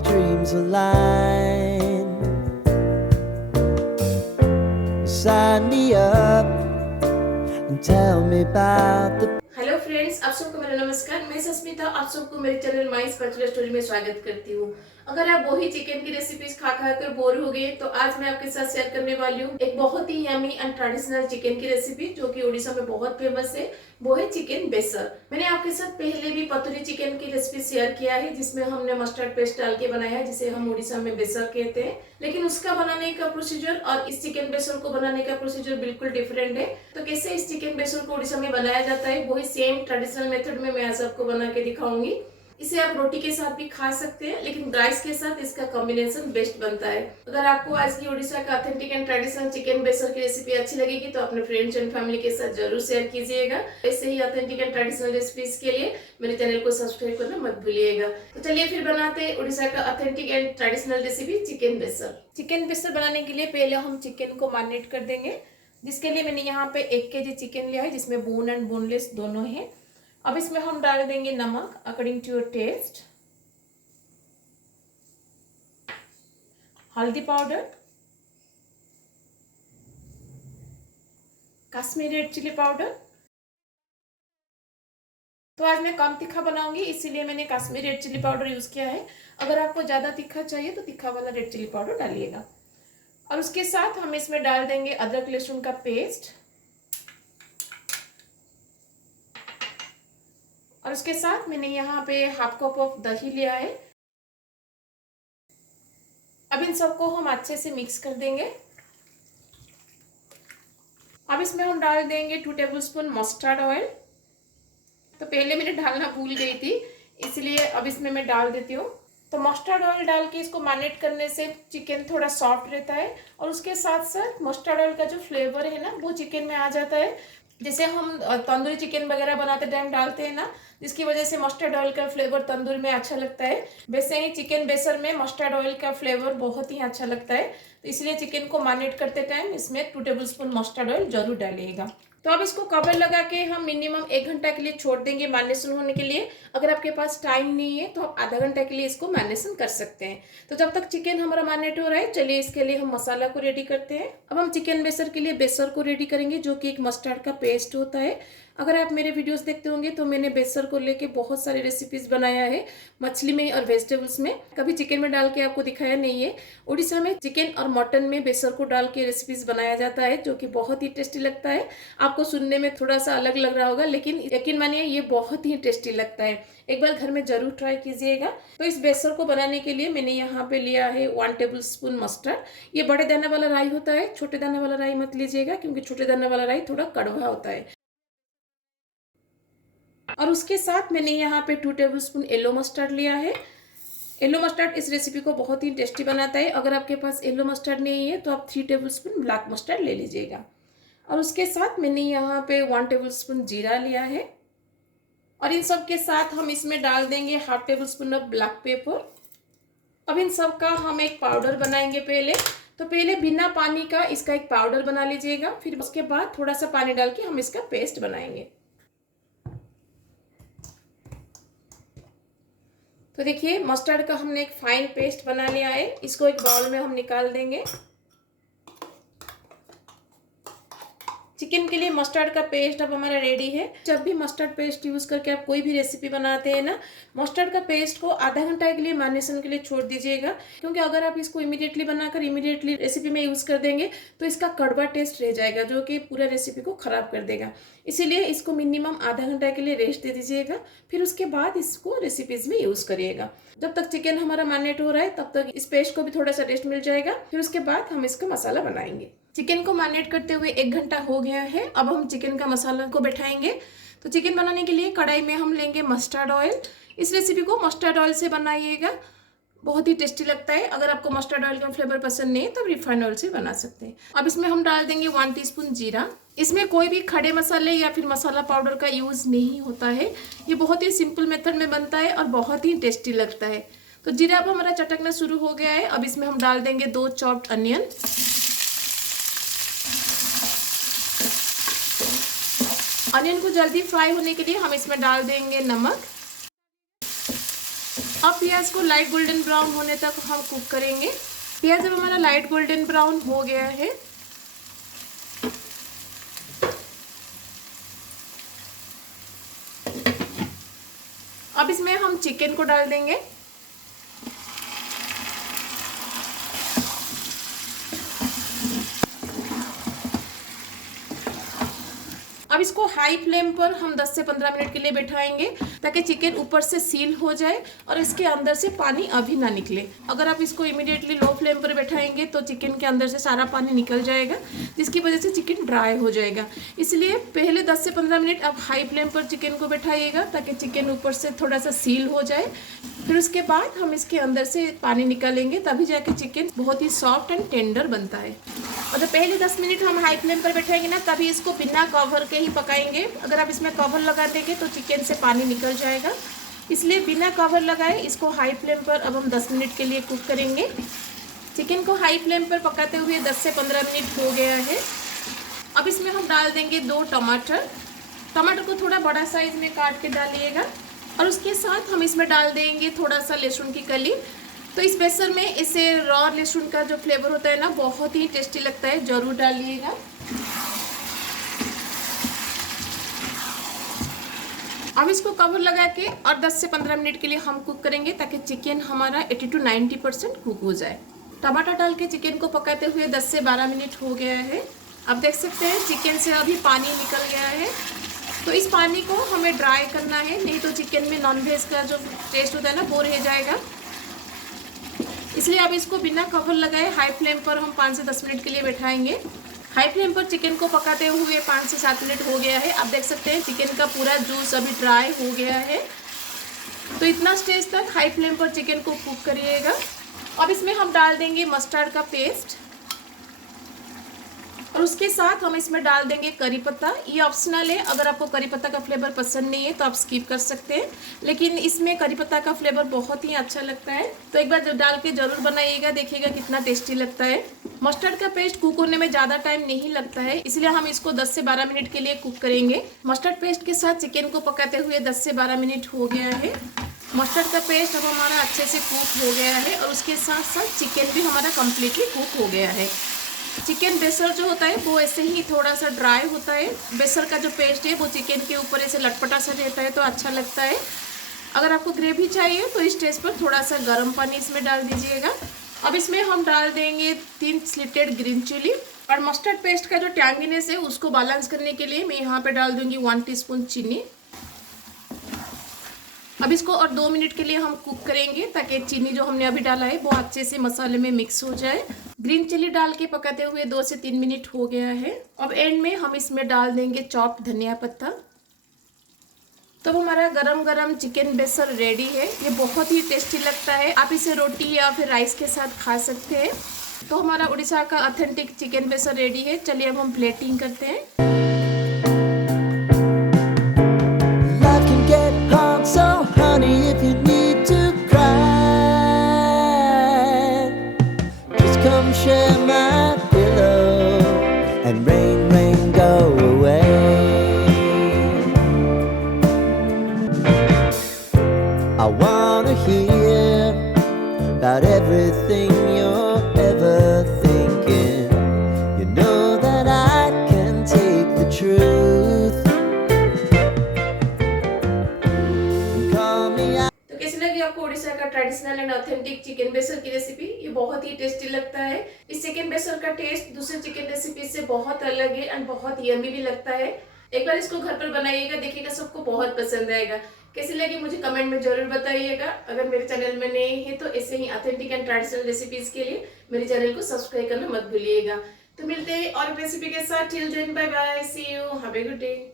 dreams align. Sign me up and tell me about the. Hello friends, आप सबको मेरा नमस्कार। मैं सस्मिता आप सबको मेरे चैनल माई स्पेशल स्टोरी में स्वागत करती हूँ। अगर आप वही चिकन की रेसिपीज खा खा कर बोर हो गए तो आज मैं आपके साथ शेयर करने वाली हूँ एक बहुत ही यमी एंड ट्रेडिशनल चिकन की रेसिपी जो कि उड़ीसा में बहुत फेमस है। वो है चिकन बेसर। मैंने आपके साथ पहले भी पतुरी चिकन की रेसिपी शेयर किया है जिसमें हमने मस्टर्ड पेस्ट डाल के बनाया है जिसे हम उड़ीसा में बेसर कहते हैं। लेकिन उसका बनाने का प्रोसीजर और इस चिकन बेसर को बनाने का प्रोसीजर बिल्कुल डिफरेंट है। तो कैसे इस चिकन बेसर को उड़ीसा में बनाया जाता है वही सेम ट्रेडिशनल मेथड में मैं आज आपको बना के दिखाऊंगी। इसे आप रोटी के साथ भी खा सकते हैं लेकिन राइस के साथ इसका कॉम्बिनेशन बेस्ट बनता है। अगर आपको आज की उड़ीसा का ऑथेंटिक एंड ट्रेडिशनल चिकन बेसर की रेसिपी अच्छी लगेगी तो अपने फ्रेंड्स एंड फैमिली के साथ जरूर शेयर कीजिएगा। ऐसे ही ऑथेंटिक एंड ट्रेडिशनल रेसिपीज के लिए मेरे चैनल को सब्सक्राइब करना मत भूलिएगा। तो चलिए फिर बनाते हैं उड़ीसा का authentic and traditional recipe chicken बेसर। चिकन बेसर बनाने के लिए पहले हम चिकन को मैरिनेट कर देंगे, जिसके लिए मैंने यहाँ पे 1 केजी चिकन लिया है जिसमें बोन एंड बोनलेस दोनों है। अब इसमें हम डाल देंगे नमक अकॉर्डिंग टू योर टेस्ट, हल्दी powder, Kashmiri red chilli powder. तो आज मैं कम तीखा बनाऊंगी इसीलिए मैंने Kashmiri red chilli powder use किया है। अगर आपको ज्यादा तीखा चाहिए तो तीखा वाला रेड चिली पाउडर डालिएगा। और उसके साथ हम इसमें डाल देंगे अदरक लहसुन का पेस्ट और उसके साथ मैंने यहाँ पे हाफ कप ऑफ दही लिया है। अब इन सबको हम अच्छे से मिक्स कर देंगे। अब इसमें हम डाल देंगे 2 टेबलस्पून मस्टर्ड ऑयल। तो पहले मैंने डालना भूल गई थी इसलिए अब इसमें मैं डाल देती हूँ। तो मस्टर्ड ऑयल डाल के इसको मैरिनेट करने से चिकन थोड़ा सॉफ्ट रहता है और उसके साथ साथ मस्टर्ड ऑयल का जो फ्लेवर है ना वो चिकन में आ जाता है। जैसे हम तंदूरी चिकन वगैरह बनाते टाइम डालते हैं ना, जिसकी वजह से मस्टर्ड ऑयल का फ्लेवर तंदूर में अच्छा लगता है, वैसे ही चिकन बेसर में मस्टर्ड ऑयल का फ्लेवर बहुत ही अच्छा लगता है। तो इसलिए चिकन को मैरिनेट करते टाइम इसमें 2 टेबलस्पून मस्टर्ड ऑयल जरूर डालिएगा। तो अब इसको कवर लगा के हम मिनिमम 1 घंटा के लिए छोड़ देंगे मैरिनेशन होने के लिए। अगर आपके पास टाइम नहीं है तो आप आधा घंटा के लिए इसको मैरिनेशन कर सकते हैं। तो जब तक चिकन हमारा मैरिनेट हो रहा है चलिए इसके लिए हम मसाला को रेडी करते हैं। अब हम चिकन बेसर के लिए बेसर को रेडी करेंगे जो कि एक मस्टर्ड का पेस्ट होता है। अगर आप मेरे वीडियोस देखते होंगे तो मैंने बेसर को लेके बहुत सारी रेसिपीज बनाया है मछली में और वेजिटेबल्स में, कभी चिकन में डाल के आपको दिखाया नहीं है। उड़ीसा में चिकन और मटन में बेसर को डाल के रेसिपीज बनाया जाता है जो कि बहुत ही टेस्टी लगता है। आपको सुनने में थोड़ा सा अलग लग रहा होगा लेकिन यकीन मानिए ये बहुत ही टेस्टी लगता है। एक बार घर में जरूर ट्राई कीजिएगा। तो इस बेसर को बनाने के लिए मैंने यहाँ पे लिया है 1 टेबलस्पून मस्टर्ड। ये बड़े दाने वाला राई होता है, छोटे दाने वाला राई मत लीजिएगा क्योंकि छोटे दाने वाला राई थोड़ा कड़वा होता है। और उसके साथ मैंने यहाँ पे 2 टेबलस्पून येलो मस्टर्ड लिया है। येलो मस्टर्ड इस रेसिपी को बहुत ही टेस्टी बनाता है। अगर आपके पास येलो मस्टर्ड नहीं है तो आप 3 टेबलस्पून ब्लैक मस्टर्ड ले लीजिएगा। और उसके साथ मैंने यहाँ पे 1 टेबलस्पून जीरा लिया है। और इन सब के साथ हम इसमें डाल देंगे half table spoon of black pepper. अब इन सब का हम एक पाउडर बनाएंगे पहले। तो पहले बिना पानी का इसका एक पाउडर बना लीजिएगा, फिर उसके बाद थोड़ा सा पानी डाल के हम इसका पेस्ट बनाएंगे। तो देखिए मस्टर्ड का हमने एक फाइन पेस्ट बना लिया है। इसको एक बाउल में हम निकाल देंगे। चिकन के लिए मस्टर्ड का पेस्ट अब हमारा रेडी है। जब भी मस्टर्ड पेस्ट यूज करके आप कोई भी रेसिपी बनाते हैं ना, मस्टर्ड का पेस्ट को आधा घंटा के लिए मैरिनेशन के लिए छोड़ दीजिएगा, क्योंकि अगर आप इसको इमीडिएटली बनाकर इमीडिएटली रेसिपी में यूज कर देंगे तो इसका कड़वा टेस्ट रह जाएगा जो कि पूरा रेसिपी को खराब कर देगा। इसीलिए इसको मिनिमम आधा घंटा के लिए रेस्ट दे दीजिएगा, फिर उसके बाद इसको रेसिपीज में यूज करिएगा। जब तक चिकन हमारा मैरिनेट हो रहा है तब तक इस पेस्ट को भी थोड़ा सा रेस्ट मिल जाएगा, फिर उसके बाद हम इसका मसाला बनाएंगे। चिकन को मैरिनेट करते हुए 1 घंटा हो गया है। अब हम चिकन का मसाला को बैठाएंगे। तो चिकन बनाने के लिए कढ़ाई में हम लेंगे मस्टर्ड ऑयल। इस रेसिपी को मस्टर्ड ऑयल से बनाइएगा, बहुत ही टेस्टी लगता है। अगर आपको मस्टर्ड ऑयल का फ्लेवर पसंद नहीं है तो रिफाइंड ऑयल से बना सकते हैं। अब इसमें हम डाल देंगे 1 टीस्पून जीरा। इसमें कोई भी खड़े मसाले या फिर मसाला पाउडर का यूज नहीं होता है। ये बहुत ही सिंपल मेथड में बनता है और बहुत ही टेस्टी लगता है। तो जीरा अब हमारा चटकना शुरू हो गया है। अब इसमें हम डाल देंगे 2 चॉप्ड अनियन। अनियन को जल्दी फ्राई होने के लिए हम इसमें डाल देंगे नमक। अब प्याज को लाइट गोल्डन ब्राउन होने तक हम कुक करेंगे। प्याज जब हमारा लाइट गोल्डन ब्राउन हो गया है, अब इसमें हम चिकन को डाल देंगे। अब इसको हाई फ्लेम पर हम 10 से 15 मिनट के लिए बैठाएंगे ताकि चिकन ऊपर से सील हो जाए और इसके अंदर से पानी अभी ना निकले। अगर आप इसको इमीडिएटली लो फ्लेम पर बैठाएंगे तो चिकन के अंदर से सारा पानी निकल जाएगा, जिसकी वजह से चिकन ड्राई हो जाएगा। इसलिए पहले 10 से 15 मिनट आप हाई फ्लेम पर चिकन को बैठाइएगा ताकि चिकन ऊपर से थोड़ा सा सील हो जाए। फिर उसके बाद हम इसके अंदर से पानी निकालेंगे, तभी जाके चिकन बहुत ही सॉफ्ट एंड टेंडर बनता है। और जब पहले 10 मिनट हम हाई फ्लेम पर बैठाएंगे ना, तभी इसको बिना कवर के ही पकाएंगे। अगर आप इसमें कवर लगा देंगे तो चिकन से पानी निकल जाएगा, इसलिए बिना कवर लगाए इसको हाई फ्लेम पर अब हम 10 मिनट के लिए कुक करेंगे। चिकन को हाई फ्लेम पर पकाते हुए 10 से 15 मिनट हो गया है। अब इसमें हम डाल देंगे 2 टमाटर। टमाटर को थोड़ा बड़ा साइज में काट के डालिएगा और उसके साथ हम इसमें डाल देंगे थोड़ा सा लहसुन की कली। तो इस बेसन में इसे रॉ लहसुन का जो फ्लेवर होता है ना, बहुत ही टेस्टी लगता है, ज़रूर डालिएगा। अब इसको कवर लगा के और 10 से 15 मिनट के लिए हम कुक करेंगे ताकि चिकन हमारा 80 to 90% कुक हो जाए। टमाटर डाल के चिकन को पकाते हुए 10 से 12 मिनट हो गया है। अब देख सकते हैं चिकन से अभी पानी निकल गया है। तो इस पानी को हमें ड्राई करना है, नहीं तो चिकन में नॉनवेज का जो टेस्ट होता है ना, वो रह जाएगा। इसलिए अब इसको बिना कवर लगाए हाई फ्लेम पर हम 5 से 10 मिनट के लिए बैठाएंगे। हाई फ्लेम पर चिकन को पकाते हुए 5 से 7 मिनट हो गया है। आप देख सकते हैं चिकन का पूरा जूस अभी ड्राई हो गया है। तो इतना स्टेज तक हाई फ्लेम पर चिकन को कुक करिएगा। अब इसमें हम डाल देंगे मस्टर्ड का पेस्ट और उसके साथ हम इसमें डाल देंगे करी पत्ता। ये ऑप्शनल है, अगर आपको करी पत्ता का फ्लेवर पसंद नहीं है तो आप स्किप कर सकते हैं, लेकिन इसमें करी पत्ता का फ्लेवर बहुत ही अच्छा लगता है। तो एक बार जब डाल के ज़रूर बनाइएगा, देखिएगा कितना टेस्टी लगता है। मस्टर्ड का पेस्ट कुक होने में ज़्यादा टाइम नहीं लगता है, इसलिए हम इसको 10 से 12 मिनट के लिए कुक करेंगे। मस्टर्ड पेस्ट के साथ चिकन को पकाते हुए 10 से 12 मिनट हो गया है। मस्टर्ड का पेस्ट अब हमारा अच्छे से कुक हो गया है और उसके साथ साथ चिकन भी हमारा कम्प्लीटली कुक हो गया है। चिकन बेसर जो होता है वो ऐसे ही थोड़ा सा ड्राई होता है। बेसर का जो पेस्ट है वो चिकन के ऊपर ऐसे लटपटा सा रहता है तो अच्छा लगता है। अगर आपको ग्रेवी चाहिए तो इस स्टेज पर थोड़ा सा गर्म पानी इसमें डाल दीजिएगा। अब इसमें हम डाल देंगे 3 स्लिटेड ग्रीन चिली और मस्टर्ड पेस्ट का जो टैंगीनेस है उसको बैलेंस करने के लिए मैं यहाँ पे डाल दूँगी 1 टीस्पून चीनी। अब इसको और 2 मिनट के लिए हम कुक करेंगे ताकि चीनी जो हमने अभी डाला है वो अच्छे से मसाले में मिक्स हो जाए। ग्रीन चिली डाल के पकाते हुए 2 से 3 मिनट हो गया है। अब एंड में हम इसमें डाल देंगे चॉप्ड धनिया पत्ता। तो हमारा गरम गरम चिकन बेसर रेडी है। ये बहुत ही टेस्टी लगता है, आप इसे रोटी या फिर राइस के साथ खा सकते हैं। तो हमारा उड़ीसा का ऑथेंटिक चिकन बेसर रेडी है। चलिए अब हम प्लेटिंग करते हैं। So honey, if you need to cry, just come share my pillow and rain, rain, go away. I wanna hear about everything you're ever thinking. You know that I can take the truth. आपको उड़ीसा का traditional and authentic chicken बेसर की recipe, ये बहुत ही tasty लगता है। इस chicken बेसर का टेस्ट दूसरे चिकन रेसिपी से बहुत अलग है एंड बहुत यम्मी भी लगता है। एक बार इसको घर पर बनाइएगा, देखिएगा सबको बहुत पसंद आएगा। कैसी लगी मुझे कमेंट में जरूर बताइएगा। अगर मेरे चैनल में नए हैं तो ऐसे ही ऑथेंटिक एंड ट्रेडिशनल रेसिपीज के लिए मेरे चैनल को सब्सक्राइब करना मत भूलिएगा। तो मिलते हैं और रेसिपी के साथ। Till then bye bye, see you, have a good day.